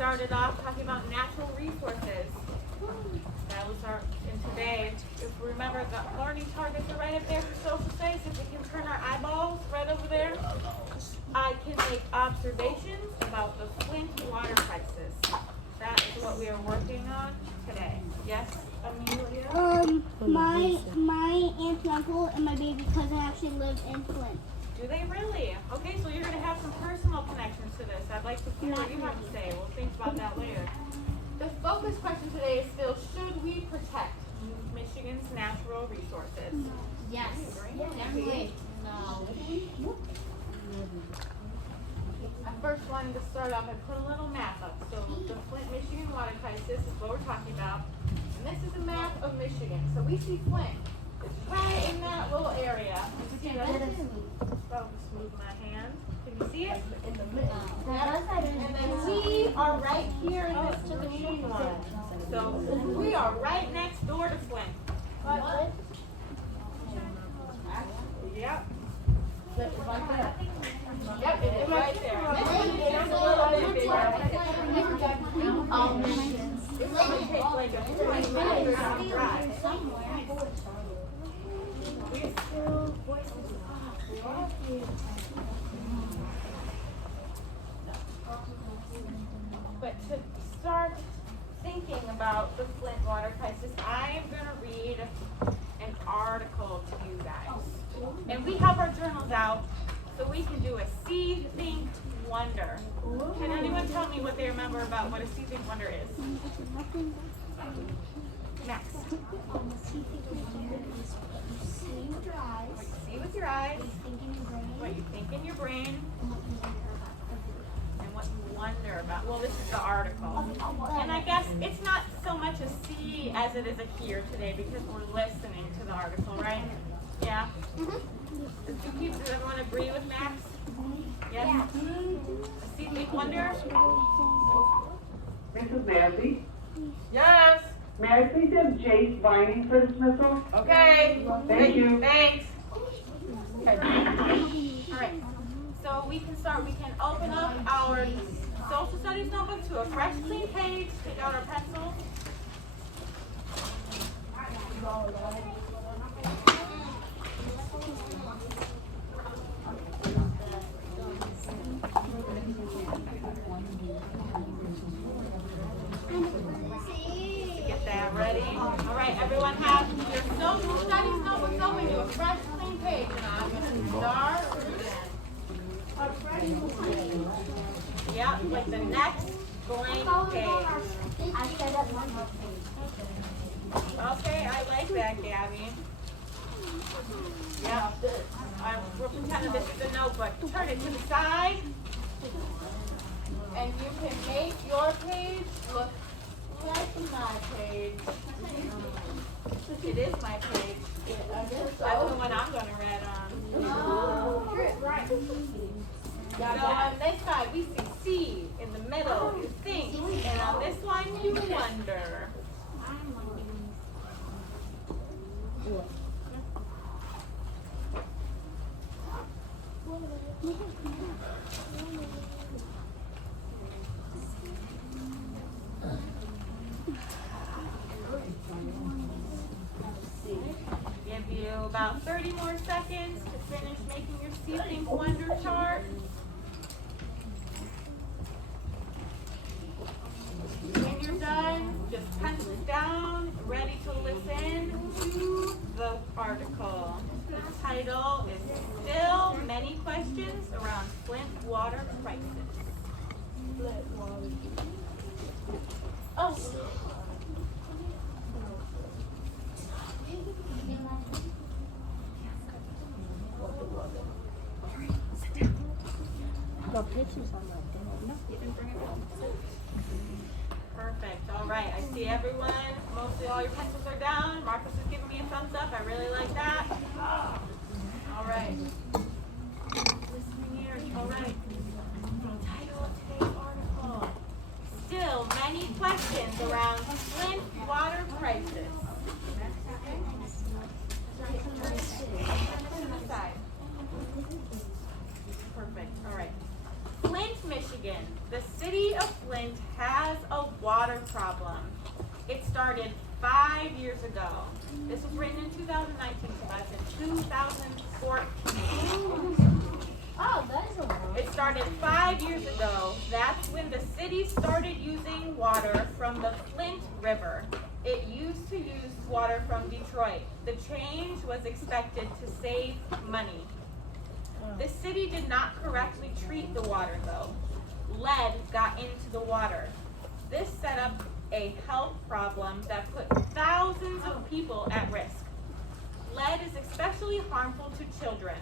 started off talking about natural resources. That was our, and today, if we remember, the learning targets are right up there for social studies. If we can turn our eyeballs right over there, I can make observations about the Flint water crisis. That is what we are working on today. Yes, Amelia? My aunt and uncle and my baby cousin actually live in Flint. Do they really? Okay, so you're going to have some personal connections to this. I'd like to hear what you have to say. We'll think about that later. The focus question today is still, should we protect Michigan's natural resources? Yes. Definitely. No. I first wanted to start off, I put a little map up. So the Flint, Michigan water crisis is what we're talking about. And this is a map of Michigan. So we see Flint. It's right in that little area. You see that? Focus, move my hand. Can you see it? In the middle. And then we are right here in this green one. So we are right next door to Flint. What? Yep. Yep, it is right there. This one is just a little bit bigger. It's going to take like a 20 minute drive. But to start thinking about the Flint water crisis, I am going to read an article to you guys. And we have our journals out so we can do a see, think, wonder. Can anyone tell me what they remember about what a see, think, wonder is? Max. What you see with your eyes, what you think in your brain, and what you wonder about. Well, this is the article. And I guess it's not so much a see as it is a hear today because we're listening to the article, right? Yeah? Does everyone agree with Max? Yes? A see, think, wonder? Mrs. Massey, Yes. may I please have Jace Vining for dismissal? Okay. Thank you. Thanks. Okay. All right. So we can start. We can open up our social studies notebook to a fresh, clean page. Take out our pencils. Get that ready. All right, everyone have your social studies notebooks open to a fresh, clean page. And I'm going to start yeah, like the next blank page. Okay, I like that, Gabby. Yeah, we're pretending this is a notebook. Turn it to the side. And you can make your page look like my page. It is my page. That's the one I'm going to read on. Right. So on this side, we see in the middle, you think, and on this one, you wonder. Give you about 30 more seconds to finish making your see, think, wonder chart. When you're done, just pencils down, ready to listen to the article. The title is Still Many Questions Around Flint Water Crisis. Flint water. Oh. The pictures on my demo. No, you didn't bring it home. Perfect. All right. I see everyone. Mostly all your pencils are down. Marcus is giving me a thumbs up. I really like that. All right. Listening here. All right. Title of today's article. Still many questions around Flint water crisis. Perfect. All right. Flint, Michigan Michigan. The city of Flint has a water problem. It started 5 years ago. This was written in 2019, so that's in 2014. Oh, that is a lot. It started 5 years ago. That's when the city started using water from the Flint River. It used to use water from Detroit. The change was expected to save money. The city did not correctly treat the water though. Lead got into the water. This set up a health problem that put thousands of people at risk. Lead is especially harmful to children.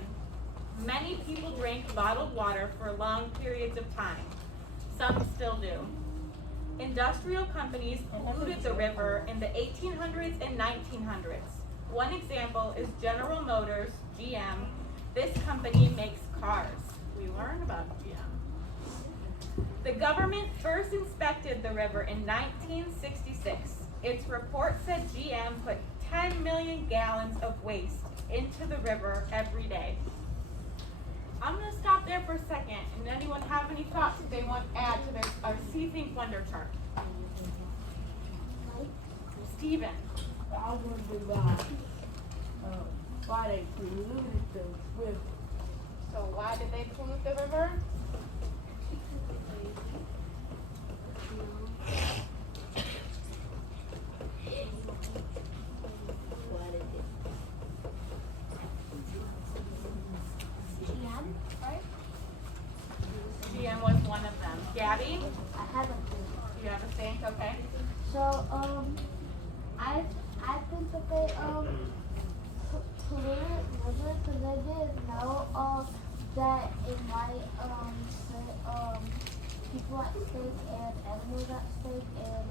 Many people drink bottled water for long periods of time. Some still do. Industrial companies polluted the river in the 1800s and 1900s. One example is General Motors, GM. This company makes cars. We learned about GM. The government first inspected the river in 1966. Its report said GM put 10 million gallons of waste into the river every day. I'm going to stop there for a second, and anyone have any thoughts that they want to add to their See, Think, Wonder chart? Steven. I wonder about why they polluted the river. So why did they pollute the river? GM was one of them. Gabby, I have a thing. you have a think, okay? So, I think that they, polluted river because I didn't know, that it might, say, people at stake and animals at stake and,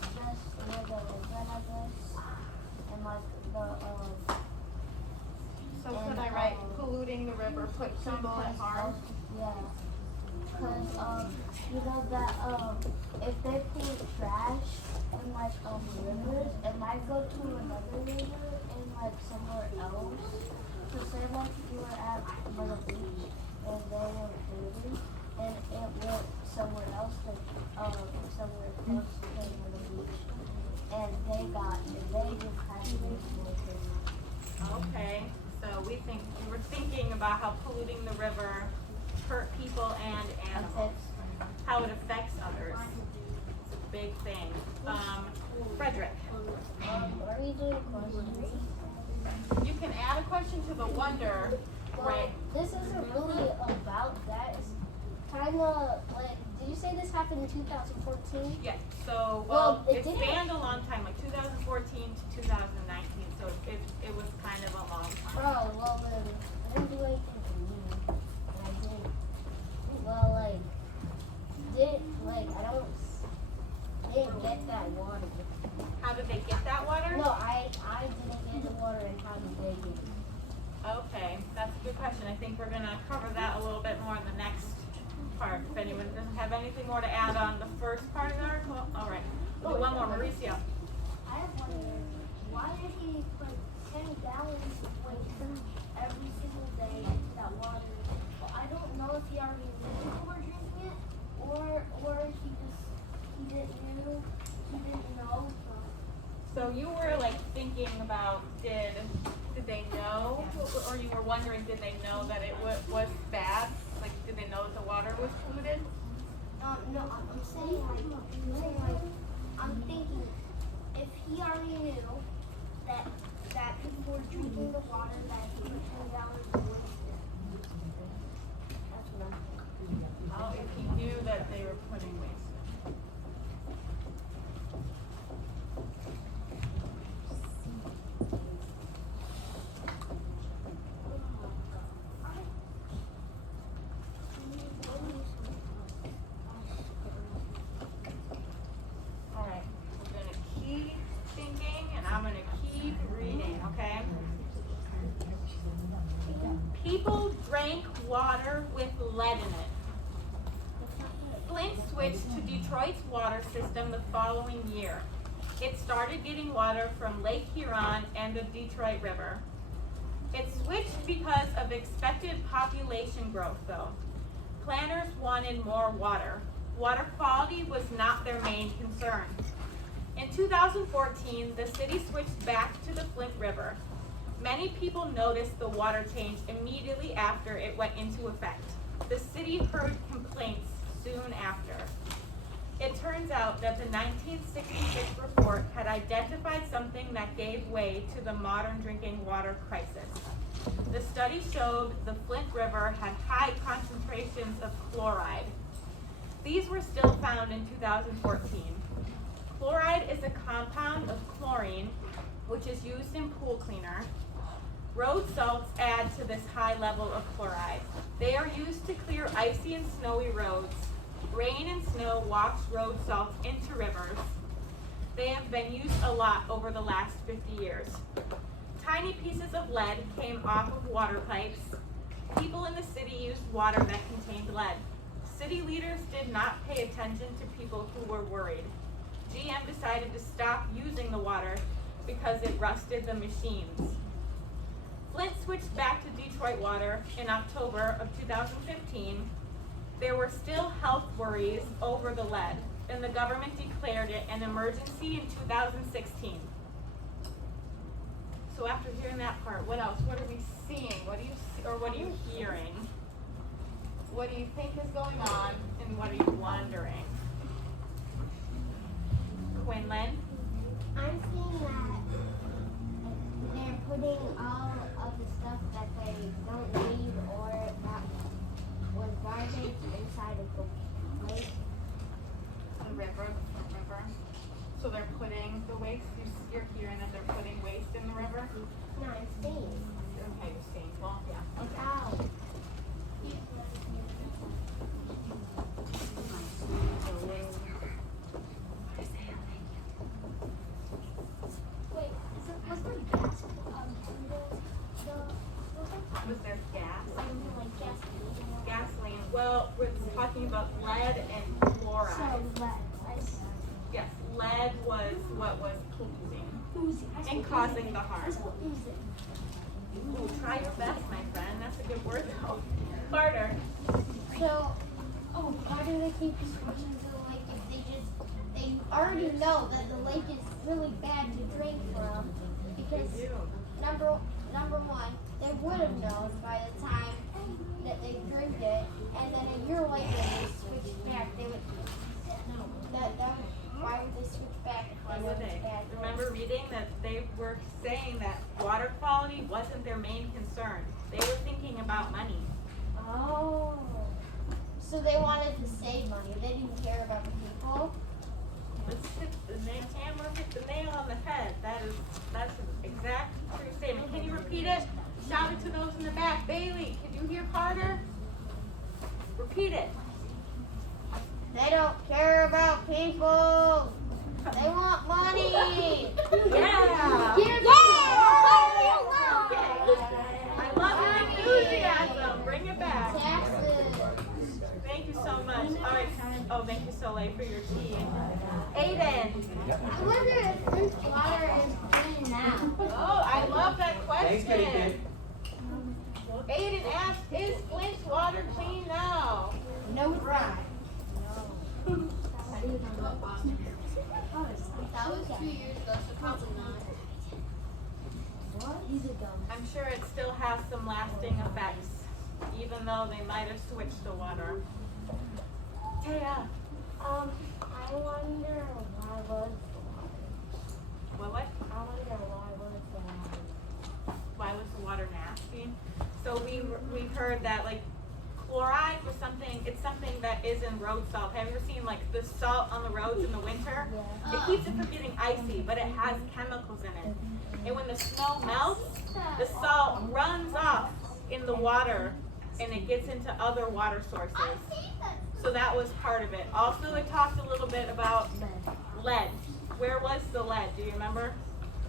just where the river, I guess, and like the, So could I write polluting the river, put people in harm? Yeah. Cause you know that if they pollute trash in like rivers, it might go to another river in like somewhere else. So say like you were at the beach and they were polluting and it went somewhere else, like somewhere close to the beach, and they just had to make Okay, so we were thinking about how polluting the river hurt people and animals, how it affects others. It's a big thing. Frederick, Are you doing questions? you can add a question to the wonder, right? This isn't really about that. It's kind of like, did you say this happened in 2014? Yeah, so, Well, it it didn't. spanned a long time, like 2014 to 2019, so it was kind of a long time. Oh, well then, I didn't do anything for me. And I didn't, well like, I didn't get that water. How did they get that water? No, I didn't get the water and how did they get it? Okay, that's a good question. I think we're gonna cover that a little bit more in the next part. If anyone doesn't have anything more to add on the first part of the article, all right. We'll do one more, Mauricio. I have one here. Why did he put 10 gallons of food every single day into that water? Well, I don't know if he already knew people were drinking it, or he didn't know. So you were like thinking about did they know, or you were wondering did they know that it was bad? Like did they know that the water was polluted? No, I'm saying I'm thinking if he already knew that people were drinking the water that he put 10 gallons of wasted. That's what I'm thinking. Oh, if he knew that they were putting waste. All right, we're gonna keep thinking, and I'm gonna keep reading, okay? People drank water with lead in it. Flint switched to Detroit's water system the following year. It started getting water from Lake Huron and the Detroit River. It switched because of expected population growth, though. Planners wanted more water. Water quality was not their main concern. In 2014, the city switched back to the Flint River. Many people noticed the water change immediately after it went into effect. The city heard complaints soon after. It turns out that the 1966 report had identified something that gave way to the modern drinking water crisis. The study showed the Flint River had high concentrations of chloride. These were still found in 2014. Chloride is a compound of chlorine, which is used in pool cleaner. Road salts add to this high level of chloride. They are used to clear icy and snowy roads. Rain and snow wash road salts into rivers. They have been used a lot over the last 50 years. Tiny pieces of lead came off of water pipes. People in the city used water that contained lead. City leaders did not pay attention to people who were worried. GM decided to stop using the water because it rusted the machines. Flint switched back to Detroit water in October of 2015. There were still health worries over the lead, and the government declared it an emergency in 2016. So after hearing that part, what else? What are we seeing? What are you hearing? What do you think is going on, and what are you wondering? Quinlan? I'm seeing that they're putting all of the stuff that they don't need or that was garbage inside of the lake. The river. So they're putting the waste, you're hearing that they're putting waste in the river? No, I'm seeing. Okay, you're seeing, well, yeah. Okay. Ow. Wait, was there gas? Was there gas? Like gasoline? Gasoline. Well, we're talking about lead and chloride. So lead. Yes, lead was what was oozing and causing the harm. Ooh, try your best, my friend. That's a good word though. Carter. So, why do they keep switching to the lake if they already know that the lake is really bad to drink from? Because number one, they would have known by the time that they drink it, and then a year later they switch back. They would. Why would they switch back? Why would they? Remember reading that they were saying that water quality wasn't their main concern. They were thinking about money. Oh. So they wanted to save money. They didn't care about the people. Let's hit the hammer, hit the nail on the head. That's an exact true statement. Can you repeat it? Shout it to those in the back. Bailey, can you hear Carter? Repeat it. They don't care about people. They want money. Yeah. I love your enthusiasm. Bring it back. Taxes. Thank you so much. All right. Oh, thank you, Soleil, for your tea. Aiden. I wonder if Flint's water is clean now. Oh, I love that question. Thanks, Kitty. Aiden asked, is Flint's water clean now? No right. That was 2 years ago, so probably not. What? He's a dumb. I'm sure it still has some lasting effects, even though they might have switched the water. Taya. I wonder why was the water? What? I wonder why was the water? Why was the water nasty? So we've heard that like chloride was something that is in road salt. Have you ever seen like the salt on the roads in the winter? Yeah. It keeps it from getting icy, but it has chemicals in it. And when the snow melts, the salt runs off in the water and it gets into other water sources. So that was part of it. Also, it talked a little bit about lead. Where was the lead? Do you remember?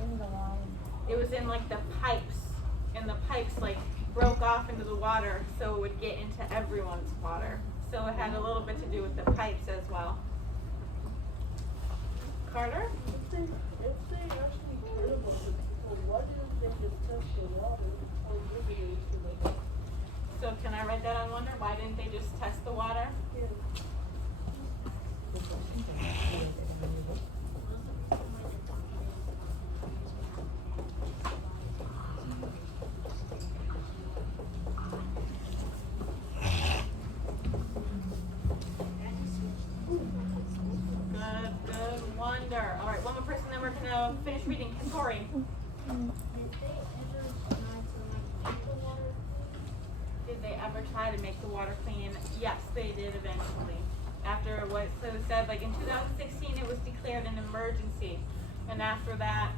In the water. It was in like the pipes, and the pipes like broke off into the water, so it would get into everyone's water. So it had a little bit to do with the pipes as well. Carter? If they actually care about the people, why didn't they just test the water? finish reading. Tori. Did they ever try to make the water clean? Yes, they did eventually. After what so it said, like in 2016, it was declared an emergency, and after that,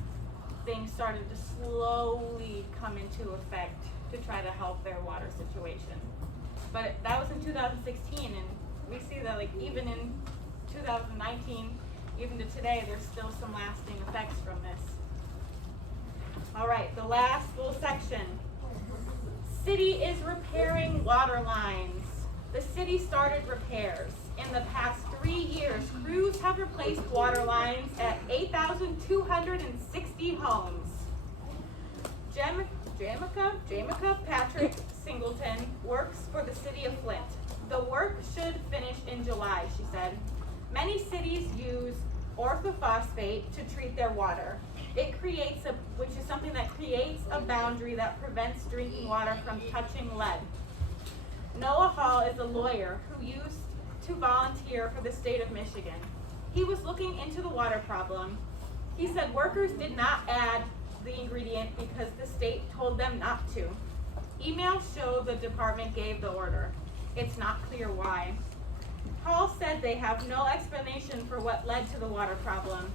things started to slowly come into effect to try to help their water situation. But that was in 2016, and we see that like even in 2019, even to today, there's still some lasting effects from this. All right, the last little section. City is repairing water lines. The city started repairs. In the past 3 years, crews have replaced water lines at 8,260 homes. Jamica Patrick Singleton works for the city of Flint. The work should finish in July, she said. Many cities use orthophosphate to treat their water. It creates which is something that creates a boundary that prevents drinking water from touching lead. Noah Hall is a lawyer who used to volunteer for the state of Michigan. He was looking into the water problem. He said workers did not add the ingredient because the state told them not to. Emails show the department gave the order. It's not clear why. Hall said they have no explanation for what led to the water problem.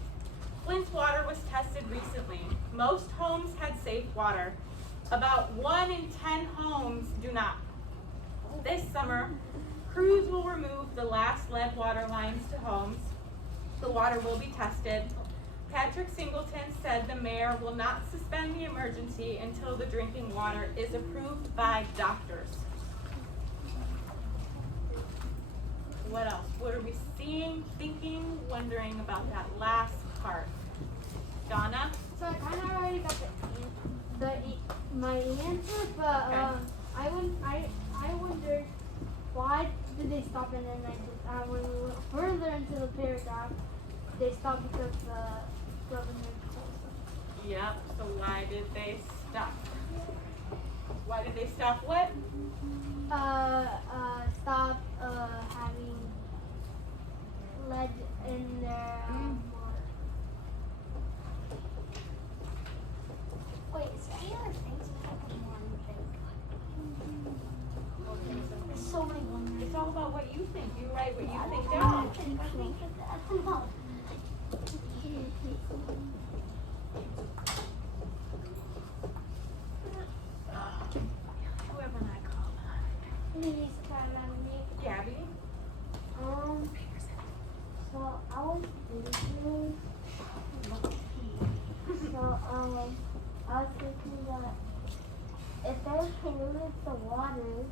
Flint's water was tested recently. Most homes had safe water. About 1 in 10 homes do not. This summer, crews will remove the last lead water lines to homes. The water will be tested. Patrick Singleton said the mayor will not suspend the emergency until the drinking water is approved by doctors. What else? What are we seeing, thinking, wondering about that last part? Donna? So I kind of already got my answer, but Okay. I wondered why did they stop, and then when we went further into the paragraph, they stopped because the governor told them. Yep, so why did they stop? Why did they stop what? Stop having lead in their water. Wait, is there any other things I have one thing? There's so many ones. It's all about what you think. You write what you think I down. don't know. Whoever I call. Please come on me. Gabby? So I was thinking, that if they polluted the water,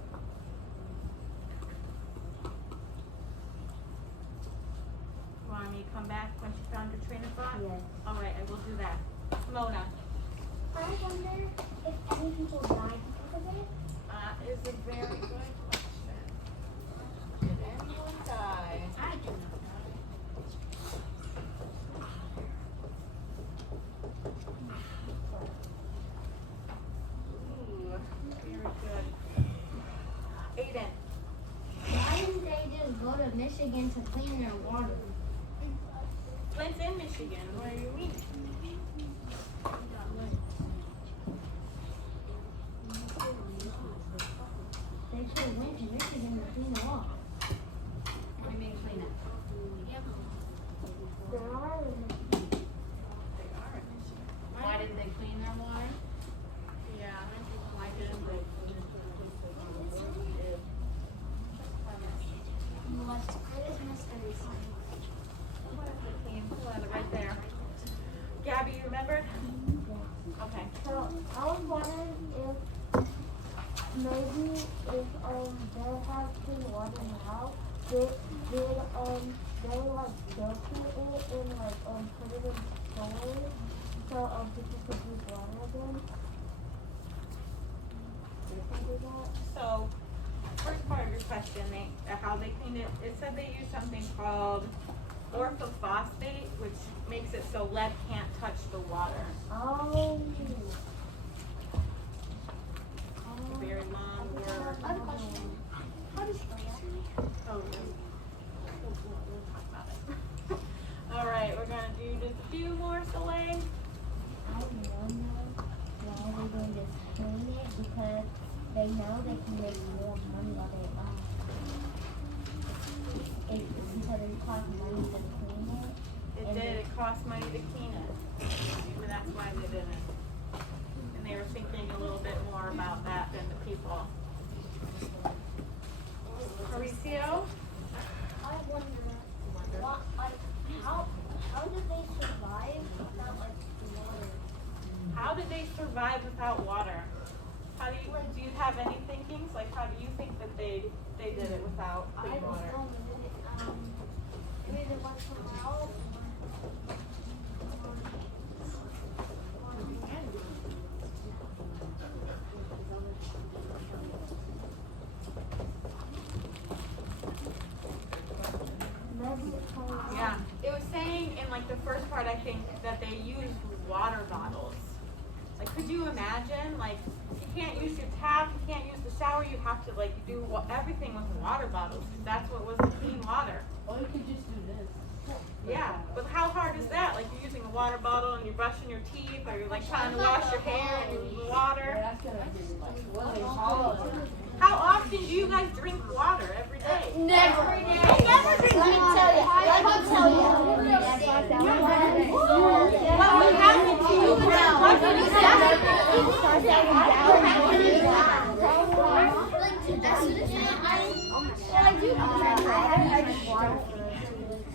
Want me to come back once you found your train of thought? yes. All right, I will do that. Mona? I wonder if any people died because of it. Is a very good question. Did anyone die? I do not know. Ooh, very good. Aiden? Why didn't they just go to Michigan to clean their water? Flint's in Michigan. What do you mean? They should have went to Michigan to clean the water. What do you mean clean it? There are. They are in Michigan. Why didn't they clean their water? Yeah. Why didn't they? What's Christmas every Sunday? Pull it right there. Gabby, you remembered? Okay. So I was wondering if maybe if they have clean water now, they like filter it and put it in stores so people could use water again. Did they do that? So, first part of your question, how they cleaned it, it said they used something called orthophosphate, which makes it so lead can't touch the water. Oh. It's a very long word. I have a question. How do you spell that? Oh, yeah. We'll talk about it. All right, we're gonna do just a few more, Soleil. because they know they can make more money while they buy. Because it costs money to clean it. It did. It cost money to clean it. And that's why they didn't. And they were thinking a little bit more about that than the people. Mauricio? I wonder, how did they survive without like water? How did they survive without water? How do you have any thinkings? Like, how do you think that they did it without clean water? Maybe they went somewhere else. Yeah. It was saying in like the first part, I think, that they used water bottles. Like, could you imagine? Like, you can't use your tap, you can't use the shower, you have to like do everything with water bottles because that's what was the clean water. Or you could just do this. Yeah, but how hard is that? Like, you're using a water bottle and you're brushing your teeth, or you're like trying to wash your hair and you use water. That's gonna be like, How often do you guys drink water every day? Never. Every day. Let me tell you. What would happen to you without water?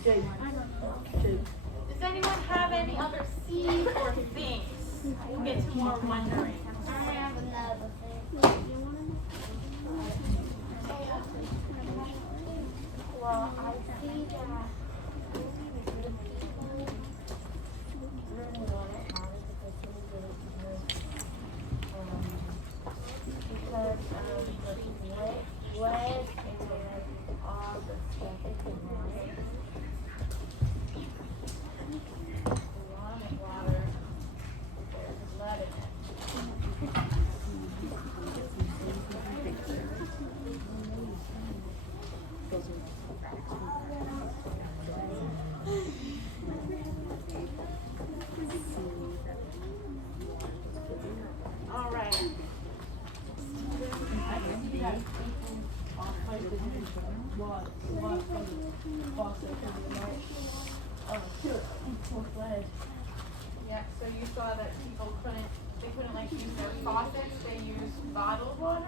Does anyone have any other C's or things? We'll get to more wondering. I have another thing. Well, I see that the people really want it now because they get it because the lead and all the stuff is in it. A lot of water, there's lead in it. All right. Yeah, so you saw that people couldn't like use their faucets, they used bottled water?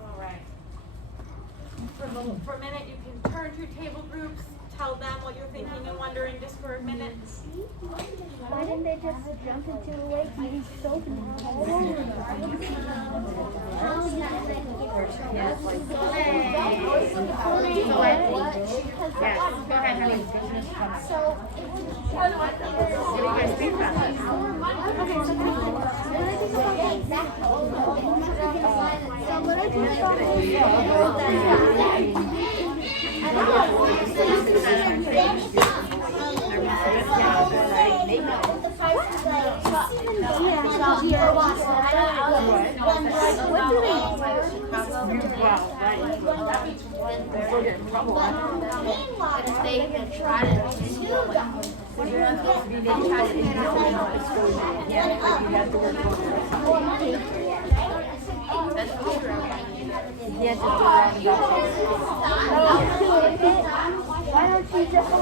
All right. For a minute, you can turn to your table groups, tell them what you're thinking and wondering just for a minute. Why didn't they just jump into the lake and use soap and all over Why don't you just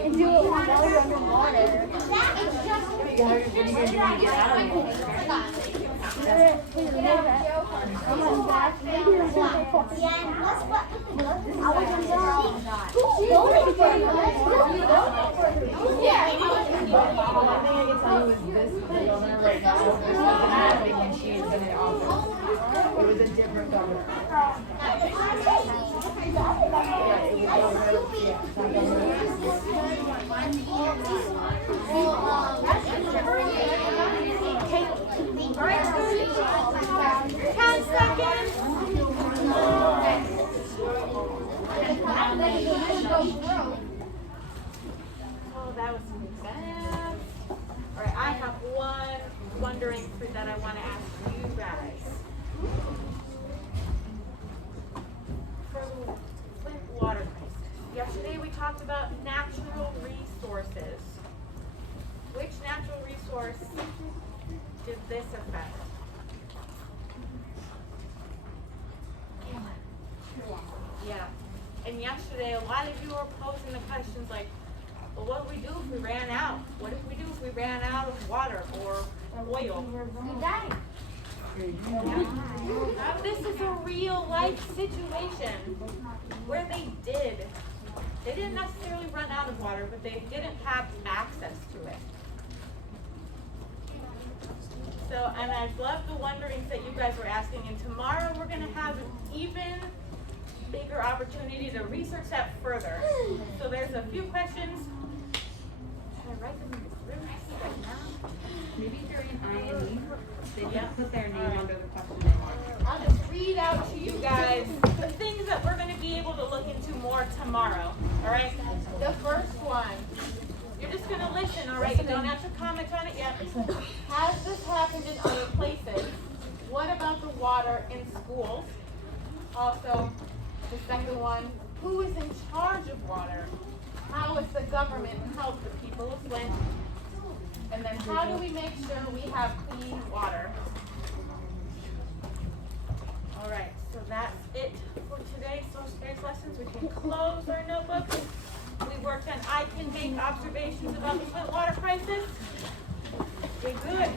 and do it while you're underwater? It was a different governor. Oh, that was with some exams. All right, I have one wondering that I want to ask you guys. For the Flint water crisis, yesterday we talked about natural resources. Which natural resource did this affect? Yeah. And yesterday, a lot of you were posing the questions like, well, what would we do if we ran out? What if we do if we ran out of water or oil? We died. Now, this is a real life situation where they didn't necessarily run out of water, but they didn't have access to it. So, and I love the wonderings that you guys were asking, and tomorrow we're going to have an even bigger opportunity to research that further. So there's a few questions. Should I write them in this room right now? Maybe if you're in I&E, they Yeah. just put their name Alright. under the question mark. I'll just read out to you guys the things that we're going to be able to look into more tomorrow. All right? The first one. You're just going to listen, all right? You don't have to comment on it yet. Has this happened in other places? What about the water in schools? Also, the second one, who is in charge of water? How is the government help the people of Flint? And then how do we make sure we have clean water? All right, so that's it for today's social studies lessons. We can close our notebooks. We worked on I can make observations about the Flint water crisis. Okay, good.